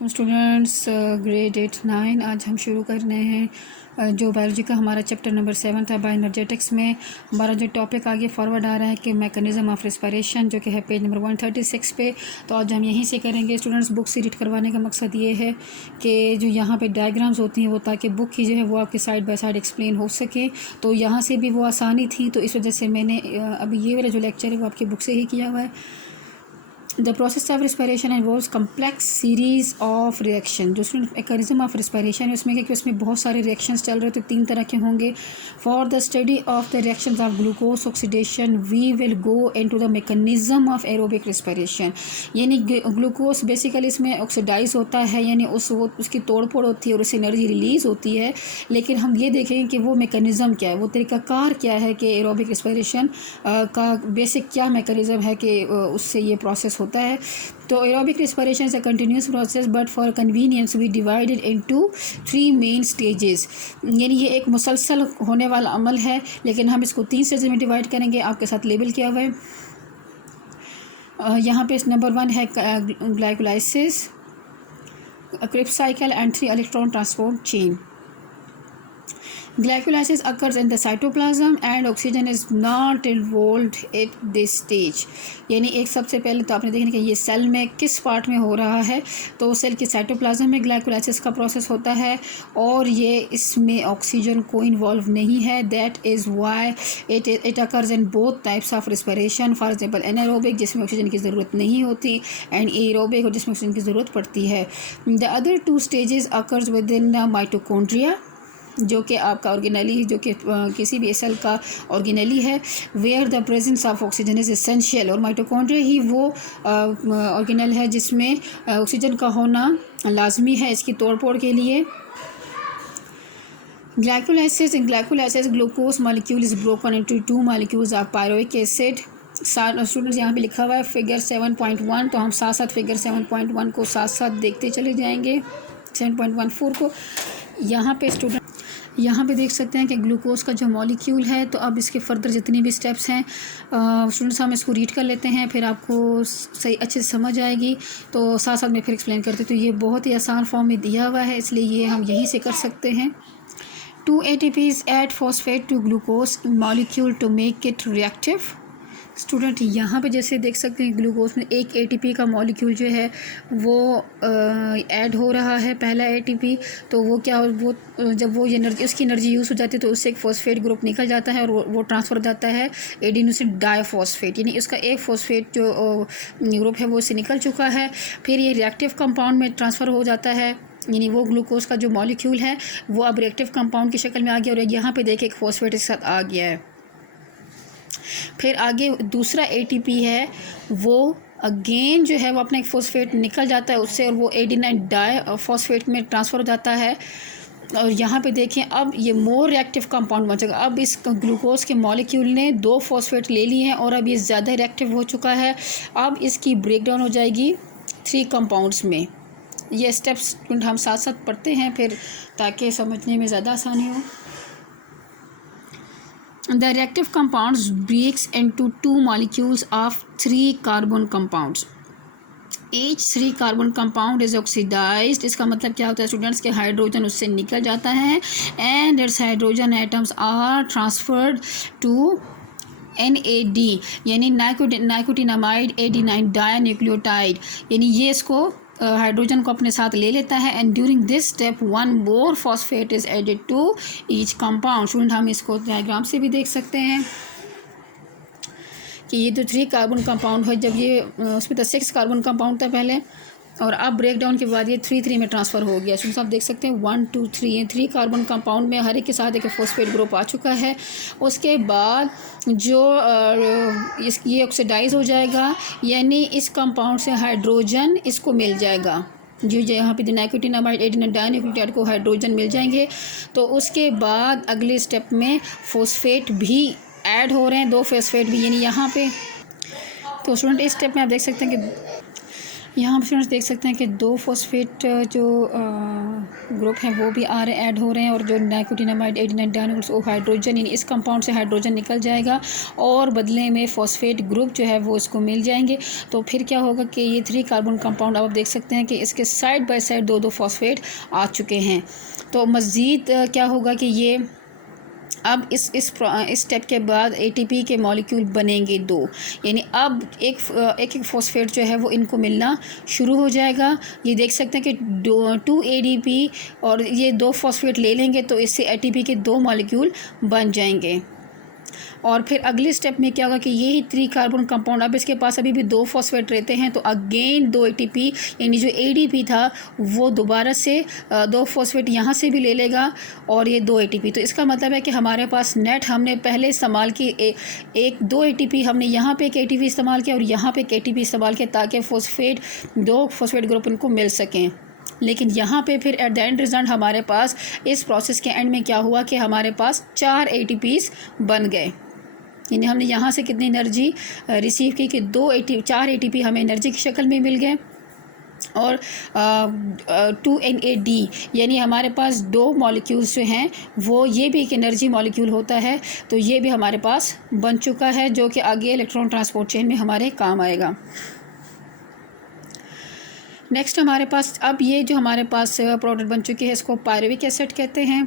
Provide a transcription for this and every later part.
Students grade 8-9 आज हम शुरू कर रहे हैं जो बायोलॉजी का हमारा चैप्टर नंबर 7 था बायोएनर्जेटिक्स में हमारा जो टॉपिक आगे फॉरवर्ड आ रहा है कि मैकेनिज़्म ऑफ रेस्पिरेशन जो कि है पेज नंबर 136 पे। तो आज हम यहीं से करेंगे। स्टूडेंट्स बुक से रीड करवाने का मकसद ये है कि जो यहाँ पे डायग्राम्स होती हैं वो ताकि बुक की जो है वो आपके साइड बाय साइड एक्सप्लेन हो सके। तो यहाँ से भी वो आसानी थी, तो इस वजह से मैंने अभी ये वाला जो लेक्चर है वो आपकी बुक से ही किया हुआ है। The process of respiration involves complex series of reaction. जो मैकेनिज्म ऑफ रेस्पिरेशन है उसमें कि उसमें बहुत सारे रिएक्शंस चल रहे, तो 3 तरह के होंगे। For the study of the reactions of glucose oxidation we will go into the mechanism of aerobic respiration. यानी ग्लूकोज बेसिकली इसमें ऑक्सीडाइज होता है, यानी उसकी तोड़ फोड़ होती है और उससे एनर्जी रिलीज़ होती है। लेकिन हम ये देखेंगे कि वो मैकेनिज़्म क्या है, वो तरीक़ाकार क्या है कि एरोबिक रेस्पिरेशन का बेसिक क्या मैकेनिज़्म है कि उससे ये प्रोसेस होता है। तो aerobic respiration is a continuous process but for convenience we divided into 3 main stages. यानी ये एक मुसलसल होने वाला अमल है, लेकिन हम इसको 3 स्टेज में डिवाइड करेंगे। आपके साथ लेबल किया हुआ है यहाँ पे। नंबर 1 है glycolysis, cribs cycle and 3 electron transport chain. Glycolysis occurs in the cytoplasm and oxygen is not involved at this stage। यानी एक सबसे पहले तो आपने देखना कि ये सेल में किस पार्ट में हो रहा है। तो सेल के साइटोप्लाज्म में ग्लाइकोलाइसिस का प्रोसेस होता है और ये इसमें ऑक्सीजन को इन्वॉल्व नहीं है। That is why it occurs in both types of respiration. For example anaerobic जिसमें ऑक्सीजन की ज़रूरत नहीं होती एंड एरोबिक और जिसमें ऑक्सीजन की ज़रूरत पड़ती है। The other 2 stages occurs with in the mitochondria जो कि आपका ऑर्गेनली जो कि किसी भी सेल का ऑर्गेनली है, where the presence of oxygen is essential. और माइटोकॉन्ड्रिया ही वो ऑर्गेनल है जिसमें ऑक्सीजन का होना लाजमी है इसकी तोड़फोड़ के लिए। Glycolysis glucose molecule is broken into 2 molecules of pyruvic acid. Students यहाँ पे लिखा हुआ है फिगर 7.1, तो हम साथ साथ फिगर 7.1 को साथ साथ देखते चले जाएंगे। 7.14 को यहाँ पे स्टूडेंट यहाँ पे देख सकते हैं कि ग्लूकोज का जो मॉलिक्यूल है। तो अब इसके फर्दर जितनी भी स्टेप्स हैं स्टूडेंट्स हम इसको रीड कर लेते हैं, फिर आपको सही अच्छे से समझ आएगी। तो साथ साथ में फिर एक्सप्लेन करते। तो ये बहुत ही आसान फॉर्म में दिया हुआ है, इसलिए ये हम यहीं से कर सकते हैं। 2 ATPs add phosphate to glucose molecule to make it reactive. Student यहाँ पे जैसे देख सकते हैं ग्लूकोज में एक ATP का मॉलिक्यूल जो है वो ऐड हो रहा है, पहला ATP। तो वो क्या वो जब वो एनर्जी उसकी एनर्जी यूज़ हो जाती है तो उससे एक फॉस्फेट ग्रुप निकल जाता है और वो ट्रांसफ़र हो जाता है एडिनोसिन डाइफॉस्फेट। यानी उसका एक फॉस्फेट जो ग्रुप है वो उससे निकल चुका है। फिर ये रिएक्टिव कंपाउंड में ट्रांसफ़र हो जाता है, यानी वो ग्लूकोज का जो मॉलिक्यूल है वो अब रिएक्टिव कंपाउंड की शक्ल में आ गया और यहाँ पे देखिए एक फॉस्फेट के साथ आ गया है। फिर आगे दूसरा ATP है वो अगेन जो है वो अपना एक फॉस्फेट निकल जाता है उससे और वो एडिनाइन डाइफॉस्फेट में ट्रांसफ़र हो जाता है। और यहाँ पे देखें अब ये मोर रिएक्टिव कंपाउंड बन जाएगा। अब इस ग्लूकोज के मॉलिक्यूल ने 2 फॉस्फेट ले लिए हैं और अब ये ज़्यादा रिएक्टिव हो चुका है। अब इसकी ब्रेकडाउन हो जाएगी 3 कंपाउंड्स में। ये स्टेप्स हम साथ साथ पढ़ते हैं फिर ताकि समझने में ज़्यादा आसानी हो। The reactive compounds breaks into 2 molecules of 3 carbon compounds. Each 3 carbon compound is oxidized। इसका मतलब क्या होता है स्टूडेंट्स के हाइड्रोजन उससे निकल जाता है and its hydrogen atoms are transferred to NAD यानी नाइकोटिनामाइड एडिनाइन डाइन्यूक्लियोटाइड। यानी ये इसको हाइड्रोजन को अपने साथ ले लेता है and during this step 1 more phosphate is added to each compound. Student हम इसको डायग्राम से भी देख सकते हैं कि ये जो 3 कार्बन कंपाउंड है, जब ये उसमें तो 6 कार्बन कंपाउंड था पहले और अब ब्रेकडाउन के बाद ये 3 में ट्रांसफ़र हो गया। स्टूडेंट्स आप देख सकते हैं 1 2 3 ये 3 कार्बन कंपाउंड में हर एक के साथ एक फॉस्फेट ग्रुप आ चुका है। उसके बाद जो ये ऑक्सीडाइज हो जाएगा, यानी इस कंपाउंड से हाइड्रोजन इसको मिल जाएगा। जो यहाँ पे नाइकोटिनामाइड एडिनाइन डाइन्यूक्लियोटाइड को हाइड्रोजन मिल जाएंगे। तो उसके बाद अगले स्टेप में फॉस्फेट भी ऐड हो रहे हैं, 2 फॉस्फेट भी, यानी यहाँ पे। तो स्टूडेंट इस स्टेप में आप देख सकते हैं कि यहाँ हम स्टूडेंट्स देख सकते हैं कि 2 फॉस्फेट जो ग्रुप हैं वो भी ऐड हो रहे हैं, और जो नाइकोटिनामाइड एडिनाइड डायनुक्लियोटाइड वो हाइड्रोजन, यानी इस कंपाउंड से हाइड्रोजन निकल जाएगा और बदले में फॉस्फेट ग्रुप जो है वो इसको मिल जाएंगे। तो फिर क्या होगा कि ये 3 कार्बन कंपाउंड अब आप देख सकते हैं कि इसके साइड बाय साइड 2-2 फॉस्फेट आ चुके हैं। तो मज़ीद क्या होगा कि ये अब इस स्टेप के बाद एटीपी के मॉलिक्यूल बनेंगे 2, यानी अब एक फॉस्फेट जो है वो इनको मिलना शुरू हो जाएगा। ये देख सकते हैं कि 2 एडीपी और ये 2 फॉस्फेट ले लेंगे तो इससे एटीपी के 2 मॉलिक्यूल बन जाएंगे। और फिर अगले स्टेप में क्या होगा कि यही 3 कार्बन कंपाउंड, अब इसके पास अभी भी 2 फॉस्फेट रहते हैं तो अगेन 2 एटीपी, यानी जो एडीपी था वो दोबारा से 2 फॉस्फेट यहाँ से भी ले लेगा और ये 2 एटीपी। तो इसका मतलब है कि हमारे पास नेट हमने पहले इस्तेमाल की 2 एटीपी, हमने यहाँ पे एक एटीपी इस्तेमाल किया और यहाँ पे एक एटीपी इस्तेमाल किया ताकि 2 फॉस्फेट ग्रुप इनको मिल सकें। लेकिन यहाँ पे फिर एट द एंड रिजल्ट हमारे पास इस प्रोसेस के एंड में क्या हुआ कि हमारे पास 4 एटीपीज़ बन गए, यानी हमने यहाँ से कितनी एनर्जी रिसीव की कि 4 एटीपी हमें एनर्जी की शक्ल में मिल गए। और 2 NAD, यानी हमारे पास 2 मॉलिक्यूल्स जो हैं वो ये भी एक एनर्जी मॉलिक्यूल होता है, तो ये भी हमारे पास बन चुका है जो कि आगे इलेक्ट्रॉन ट्रांसपोर्ट चेन में हमारे काम आएगा। नेक्स्ट हमारे पास अब ये जो हमारे पास प्रोडक्ट बन चुकी है इसको पायरुविक एसिड कहते हैं।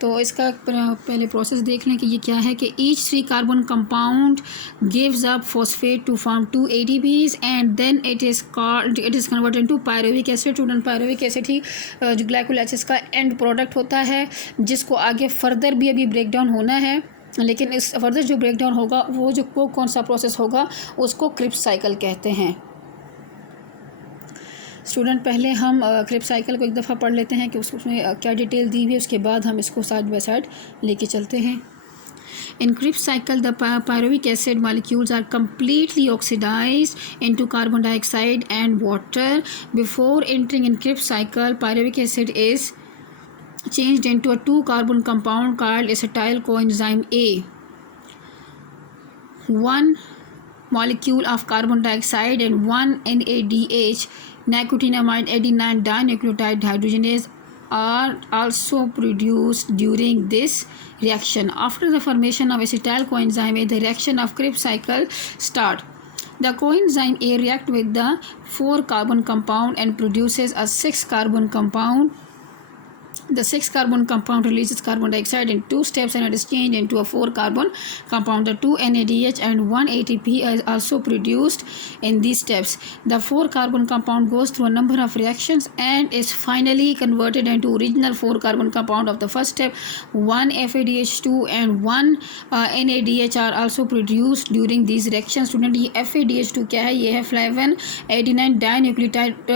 तो इसका पहले प्रोसेस देख लें कि ये क्या है कि each 3 carbon compound gives up phosphate to form 2 ATPs and then it is converted into pyruvic acid. Student pyruvic acid ही जो ग्लाइकोलाइसिस का एंड प्रोडक्ट होता है, जिसको आगे फर्दर भी अभी ब्रेक डाउन होना है, लेकिन इस फर्दर जो ब्रेक डाउन होगा वो कौन सा प्रोसेस होगा उसको क्रिप्स साइकिल कहते हैं। स्टूडेंट पहले हम क्रिप्स साइकिल को एक दफ़ा पढ़ लेते हैं कि उसमें क्या डिटेल दी हुई है, उसके बाद हम इसको साइड बाय साइड लेके चलते हैं। In Krebs cycle, the pyruvic acid molecules are completely oxidized into carbon dioxide and water. Before entering in Krebs cycle, pyruvic acid is changed into a 2 carbon compound called acetyl coenzyme A. 1 molecule of carbon dioxide and 1 NADH, nicotinamide adenine dinucleotide dehydrogenase, are also produced during this reaction. After the formation of acetyl coenzyme A, the reaction of Krebs cycle start. The coenzyme A react with the 4 carbon compound and produces a 6 carbon compound. The 6 carbon compound releases carbon dioxide in 2 steps and it is changed into a 4 carbon compound. The 2 NADH and 1 ATP is also produced in these steps. The 4 carbon compound goes through a number of reactions and is finally converted into original 4 carbon compound of the first step. 1 FADH2 and 1 NADH are also produced during these reactions. Student, ये FADH2 क्या है? ये है flavin adenine dinucleotide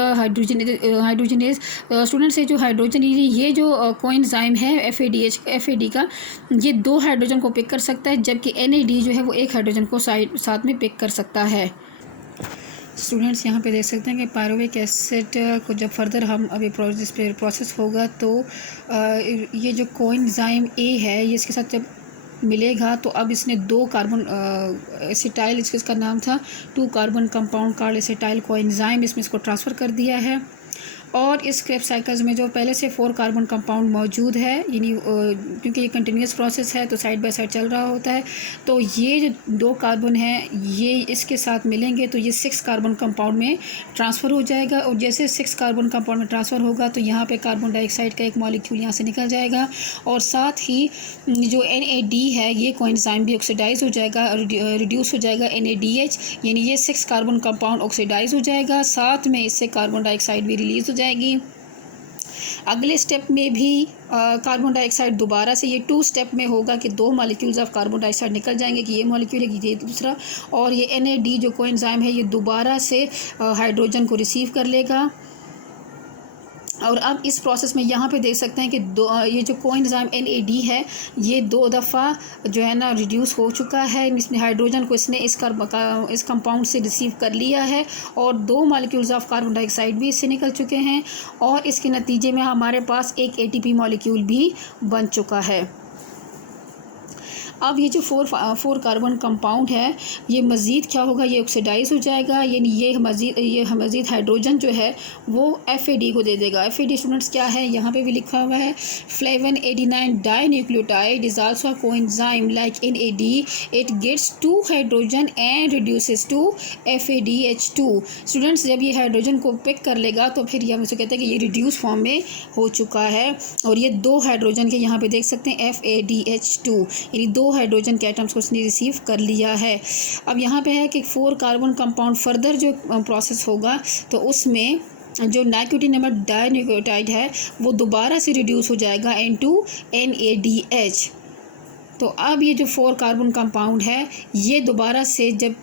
हाइड्रोजनेज। Student से जो hydrogen ये जो coenzyme है FAD का, ये 2 हाइड्रोजन को पिक कर सकता है, जबकि NAD जो है वो 1 हाइड्रोजन को साथ में पिक कर सकता है। स्टूडेंट्स यहाँ पे देख सकते हैं कि पायरुविक एसिड को जब फर्दर हम अभी प्रोसेस होगा तो ये जो कोएंजाइम A है ये इसके साथ जब मिलेगा तो अब इसने 2 कार्बन एसिटाइल, इसका नाम था 2 carbon compound called acetyl coenzyme, इसमें इसको ट्रांसफ़र कर दिया है। और इस क्रेब्स साइकिल्स में जो पहले से 4 कार्बन कंपाउंड मौजूद है, यानी क्योंकि ये कंटिन्यूस प्रोसेस है तो साइड बाय साइड चल रहा होता है, तो ये जो 2 कार्बन है ये इसके साथ मिलेंगे तो ये 6 कार्बन कंपाउंड में ट्रांसफ़र हो जाएगा। और जैसे 6 कार्बन कंपाउंड में ट्रांसफ़र होगा तो यहाँ पे कार्बन डाइऑक्साइड का एक मॉलिक्यूल यहाँ से निकल जाएगा और साथ ही जो NAD है ये कोएंजाइम भी ऑक्सीडाइज हो जाएगा, रिड्यूस हो जाएगा NADH, यानी ये 6 कार्बन कंपाउंड ऑक्सीडाइज हो जाएगा, साथ में इससे कार्बन डाइऑक्साइड भी रिलीज़ हो जाएगी। अगले स्टेप में भी कार्बन डाइऑक्साइड दोबारा से ये 2 स्टेप में होगा कि 2 मॉलिक्यूल्स ऑफ कार्बन डाइऑक्साइड निकल जाएंगे कि ये मॉलिक्यूल है कि ये दूसरा, और ये NAD जो कोएंजाइम है ये दोबारा से हाइड्रोजन को रिसीव कर लेगा। और अब इस प्रोसेस में यहाँ पे देख सकते हैं कि ये जो कोएंजाइम NAD है ये 2 दफ़ा जो है ना रिड्यूस हो चुका है, इसने हाइड्रोजन को इसने इस कंपाउंड से रिसीव कर लिया है और 2 मॉलिक्यूल्स ऑफ कार्बन डाइऑक्साइड भी इससे निकल चुके हैं और इसके नतीजे में हमारे पास एक ATP मॉलिक्यूल भी बन चुका है। अब ये जो फोर कार्बन कंपाउंड है ये मज़ीद क्या होगा, ये ऑक्सीडाइज हो जाएगा, यानी ये मज़ीद हाइड्रोजन जो है वो FAD को दे देगा। FAD स्टूडेंट्स क्या है, यहाँ पे भी लिखा हुआ है flavin 89 dinucleotide is also a coenzyme like NAD, it gets 2 hydrogen and reduces to FADH2। Students जब ये हाइड्रोजन को पिक कर लेगा तो फिर हम इसे कहते हैं कि ये रिड्यूस फॉर्म में हो चुका है, और ये 2 हाइड्रोजन के यहाँ पे देख सकते हैं FADH2, यानी 2 हाइड्रोजन के एटम्स को उसने रिसीव कर लिया है। अब यहाँ पे है कि 4 कार्बन कंपाउंड फर्दर जो प्रोसेस होगा तो उसमें जो नाइट्रोजन डाइन्यूक्लियोटाइड है वो दोबारा से रिड्यूस हो जाएगा इनटू NADH। तो अब ये जो 4 कार्बन कंपाउंड है ये दोबारा से जब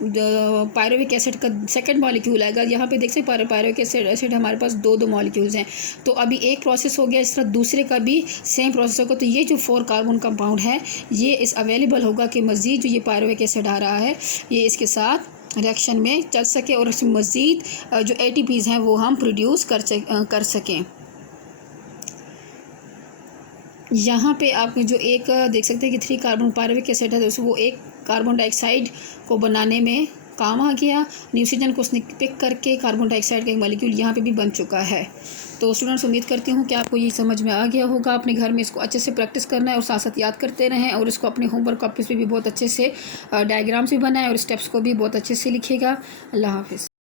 पायरुविक एसिड का सेकंड मॉलिक्यूल आएगा, यहाँ पे देख सकते पायरुविक एसिड हमारे पास दो मॉलिक्यूल्स हैं, तो अभी एक प्रोसेस हो गया, इस तरह दूसरे का भी सेम प्रोसेस होगा। तो ये जो 4 कार्बन कंपाउंड है ये इस अवेलेबल होगा कि मज़ीद जो ये पायरुविक एसिड आ रहा है ये इसके साथ रिएक्शन में चल सके और इसमें मज़ीद जो ATPs हैं वो हम प्रोड्यूस कर सकें। यहाँ पे आप जो एक देख सकते हैं कि 3 कार्बन पायरुविक एसिड है तो वो एक कार्बन डाइऑक्साइड को बनाने में काम आ गया, ऑक्सीजन को उसने पिक करके कार्बन डाइऑक्साइड का एक मॉलिक्यूल यहाँ पे भी बन चुका है। तो स्टूडेंट्स उम्मीद करती हूँ कि आपको ये समझ में आ गया होगा। अपने घर में इसको अच्छे से प्रैक्टिस करना है और साथ साथ याद करते रहें, और इसको अपने होमवर्क कॉपीज़ पे भी बहुत अच्छे से डायग्राम्स भी बनाएं और स्टेप्स को भी बहुत अच्छे से लिखिएगा। अल्लाह हाफिज़।